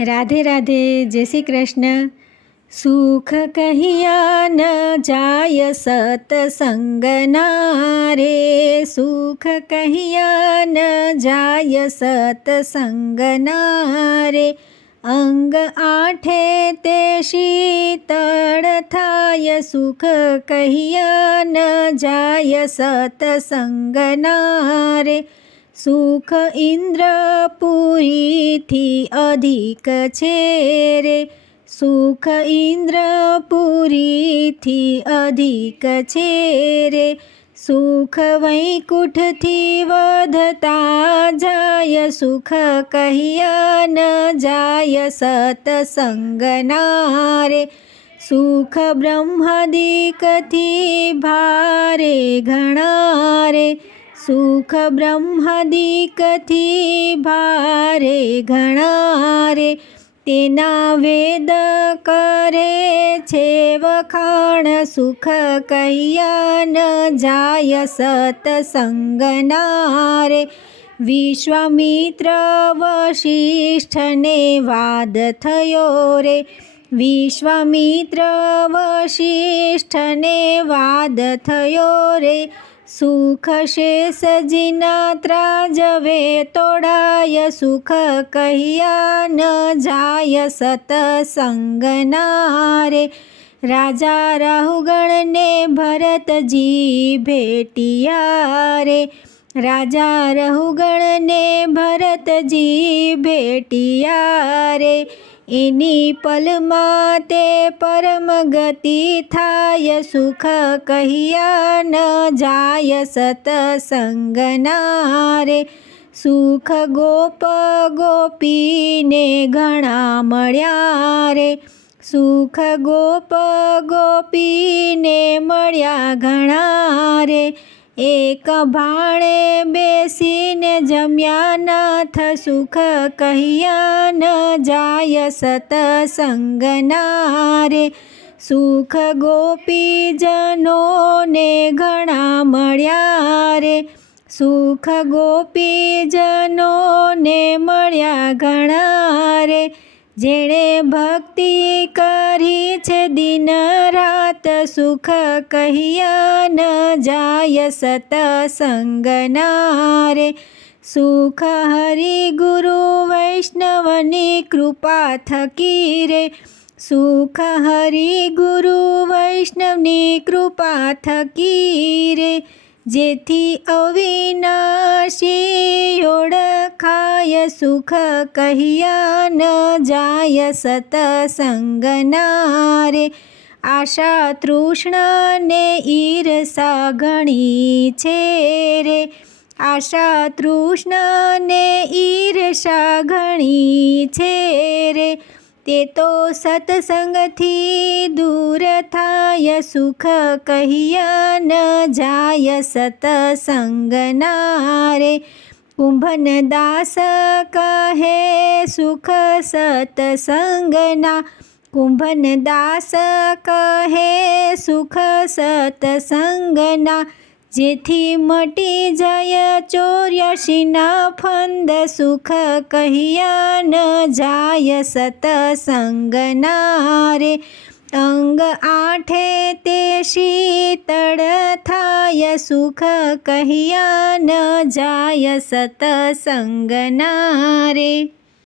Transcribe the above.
રાધે રાધે, જય શ્રી કૃષ્ણ. સુખ કહિયા ન જાય સતસંગના રે. સુખ કહિયા ન જાય સતસંગના રે. અંગ આઠે તે શીતળ થાય, સુખ કહિયા ન જાય સતસંગના રે. સુખ ઇન્દ્રપુરીથી અધિક છે રે. સુખ ઇન્દ્રપુરીથી અધિક છે રે. સુખ વૈકુંઠથી વધતા જાય, સુખ કહ્યા ન જાય સતસંગના રે. સુખ બ્રહ્મદિકથી ભારે ઘણા રે. સુખ બ્રહ્મદિકથી ભારે ઘણા રે તેના વેદ કરે છે વખાણ, સુખ કહ્યા ન જાય સતસંગના રે વિશ્વામિત્ર વશિષ્ઠને વાદ થયો રે, વિશ્વામિત્ર વશિષ્ઠને વાદ થયો રે સુખ શેષજીના ત્રાજવે તોડાય સુખ કહ્યા ન જાય સતસંગના રે રાજા રાહુગણને ભરતજી ભેટિયા રે રાજા રહુગણને ભરતજી ભેટિયા રે એની પલમાં તે પરમ ગતિ થાય, સુખ કહ્યા ન જાય સતસંગના રે સુખ ગોપ ગોપીને ઘણા મળ્યા રે સુખ ગોપ ગોપીને મળ્યા ઘણા એક ભાણે બેસીને જમ્યા નાથ સુખ કહ્યા ન જાય સતસંગના રે સુખ ગોપીજનોને ઘણા મળ્યા રે. સુખ ગોપીજનોને મળ્યા ઘણા જેણે ભક્તિ કરી છે દિન રાત સુખ કહ્યા ન જાય સતસંગના રે સુખ હરિ ગુરુ વૈષ્ણવની કૃપા થકી રે. સુખ હરિ ગુરુ વૈષ્ણવની કૃપા થકી રે. જેથી અવિનાશી ઓળખાય સુખ કહ્યા ન જાય સતસંગના રે આશા તૃષ્ણને ઈર્ષા ગણી છે રે આશા તૃષ્ણને ઈર્ષા ઘણી છે રે તે તો સત્સંગથી દૂર થાય સુખ કહ્યા ન જાય સતસંગના રે કુંભન દાસ કહે સુખ સતસંગના કુંભન દાસ કહે સુખ સતસંગના જેથી મટી જય ચોર્યશીના ફંદ, સુખ કહ્યા ન જાય સતસંગના રે. અંગ આઠે તે શીતળ થાય સુખ કહ્યા ન જાય સતસંગના રે.